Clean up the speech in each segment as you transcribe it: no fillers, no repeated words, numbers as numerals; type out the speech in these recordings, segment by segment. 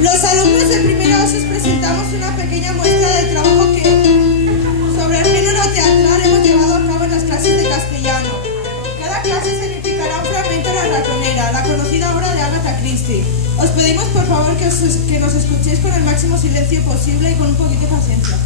Los alumnos de primero os presentamos una pequeña muestra del trabajo que sobre el género teatral hemos llevado a cabo en las clases de castellano. Cada clase significará un fragmento de La ratonera, la conocida obra de Agatha Christie. Os pedimos por favor que nos escuchéis con el máximo silencio posible y con un poquito de paciencia.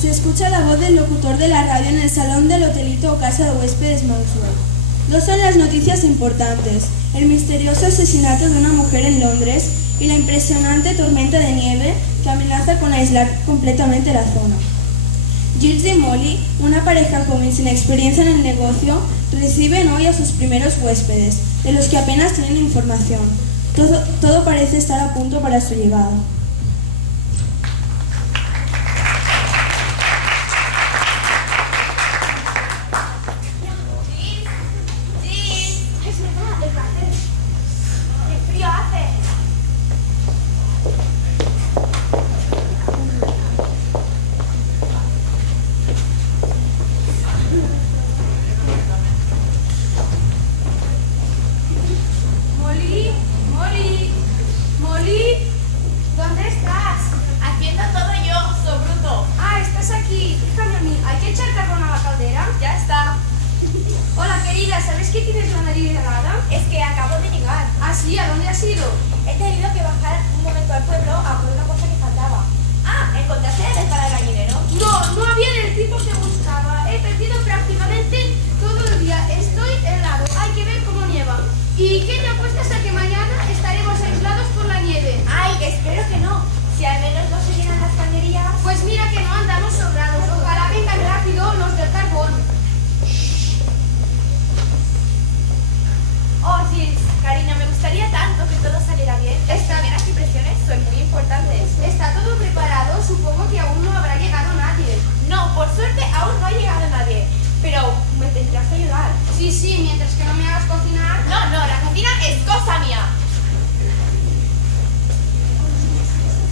Se escucha la voz del locutor de la radio en el salón del hotelito o casa de huéspedes Monkswell. Dos son las noticias importantes: el misterioso asesinato de una mujer en Londres y la impresionante tormenta de nieve que amenaza con aislar completamente la zona. Giles y Molly, una pareja joven sin experiencia en el negocio, reciben hoy a sus primeros huéspedes, de los que apenas tienen información. Todo parece estar a punto para su llegada. ¿Sabes que tienes la nariz helada? Es que acabo de llegar. ¿Ah, sí? ¿A dónde has ido? He tenido que bajar un momento al pueblo a por una cosa que faltaba. Ah, ¿encontraste el para el gallinero? No había en el tipo que buscaba. He perdido prácticamente todo el día. Estoy helado. Hay que ver cómo nieva. ¿Y qué te apuestas a que mañana estaremos aislados por la nieve? Ay, espero que no. Si al menos no se llenan las cañerías. Pues mira que no andamos sobrados. Ojalá vengan rápido los del carbón. Oh, Giles, cariño, me gustaría tanto que todo saliera bien. Las primeras impresiones son muy importantes. ¿Está todo preparado? Supongo que aún no habrá llegado nadie. No, por suerte aún no ha llegado nadie. Pero me tendrás que ayudar. Sí, mientras que no me hagas cocinar. No, la cocina es cosa mía.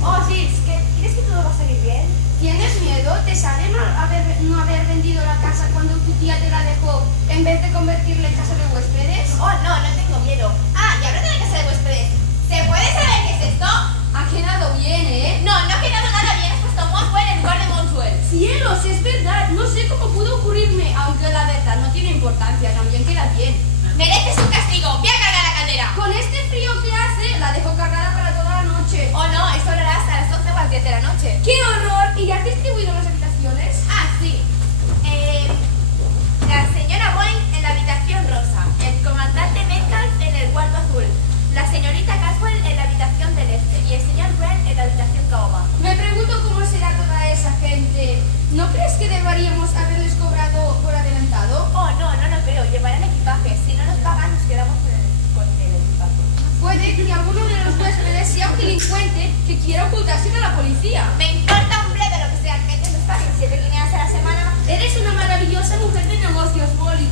Oh, Giles, ¿crees que todo va a salir bien? ¿Tienes miedo? ¿Te sale no haber vendido la casa cuando tu tía te la dejó en vez de convertirla en casa de huéspedes? Oh, no tengo miedo. Ah, y hablando de casa de huéspedes, ¿se puede saber qué es esto? Ha quedado bien, ¿eh? No ha quedado nada bien. Has puesto Monkswell en lugar de Monkswell. ¡Cielos! Es verdad. No sé cómo pudo ocurrirme, aunque la verdad no tiene importancia. También queda bien. Mereces un castigo. Voy a cargar la caldera. Con este frío que hace, la dejo cargada para toda la noche. Oh, no, eso lo harás a las 11 o a las 10 de la noche. ¡Qué horror! ¿Y ya has distribuido las habitaciones? Ah, sí. La señora Wayne en la habitación rosa, el comandante Metcalf en el cuarto azul, la señorita Caswell en la habitación del este y el señor Brent en la habitación caoba. Me pregunto cómo será toda esa gente. ¿No crees que deberíamos haberles cobrado por adelantado? Oh, no creo. Llevarán equipaje. Si no nos pagan, nos quedamos con el equipaje. Puede que alguno de los huéspedes sea un delincuente que quiera ocultarse de la policía. Me importa un bledo lo que sea, que nos paguen 7 guineas a la semana. Eres una maravillosa mujer de negocios, Molly.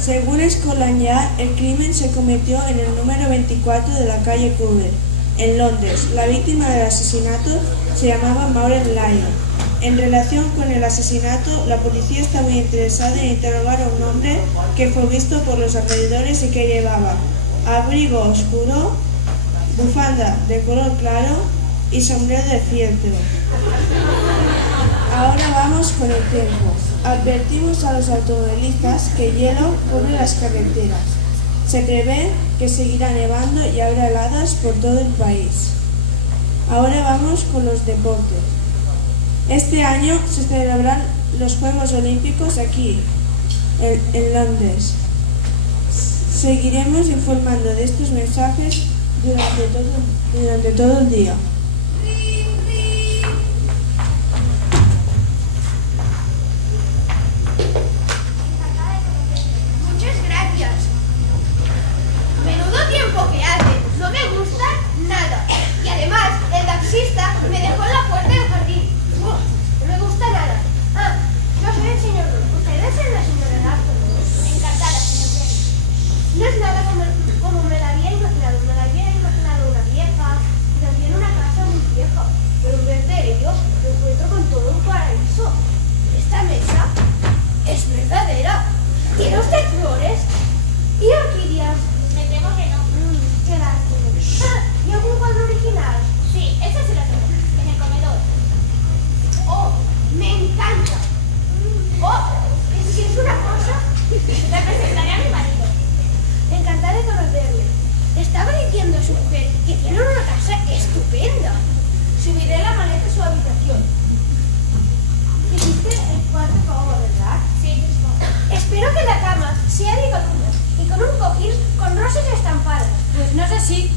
Según Scotland Yard, el crimen se cometió en el número 24 de la calle Cooper, en Londres. La víctima del asesinato se llamaba Maureen Lyon. En relación con el asesinato, la policía está muy interesada en interrogar a un hombre que fue visto por los alrededores y que llevaba abrigo oscuro, bufanda de color claro y sombrero de fieltro. Ahora vamos con el tiempo. Advertimos a los automovilistas que hielo cubre las carreteras. Se prevé que seguirá nevando y habrá heladas por todo el país. Ahora vamos con los deportes. Este año se celebrarán los Juegos Olímpicos aquí, en Londres. Seguiremos informando de estos mensajes durante todo el día. ¡Rin, rin! Te presentaré a mi marido. Encantada de conocerle. Estaba diciendo a su mujer que tiene una casa estupenda. Subiré la maleta a su habitación. Dijiste el cuarto como, ¿verdad? Sí, Espero que la cama sea de columnas y con un cojín con rosas estampadas. Pues no es así.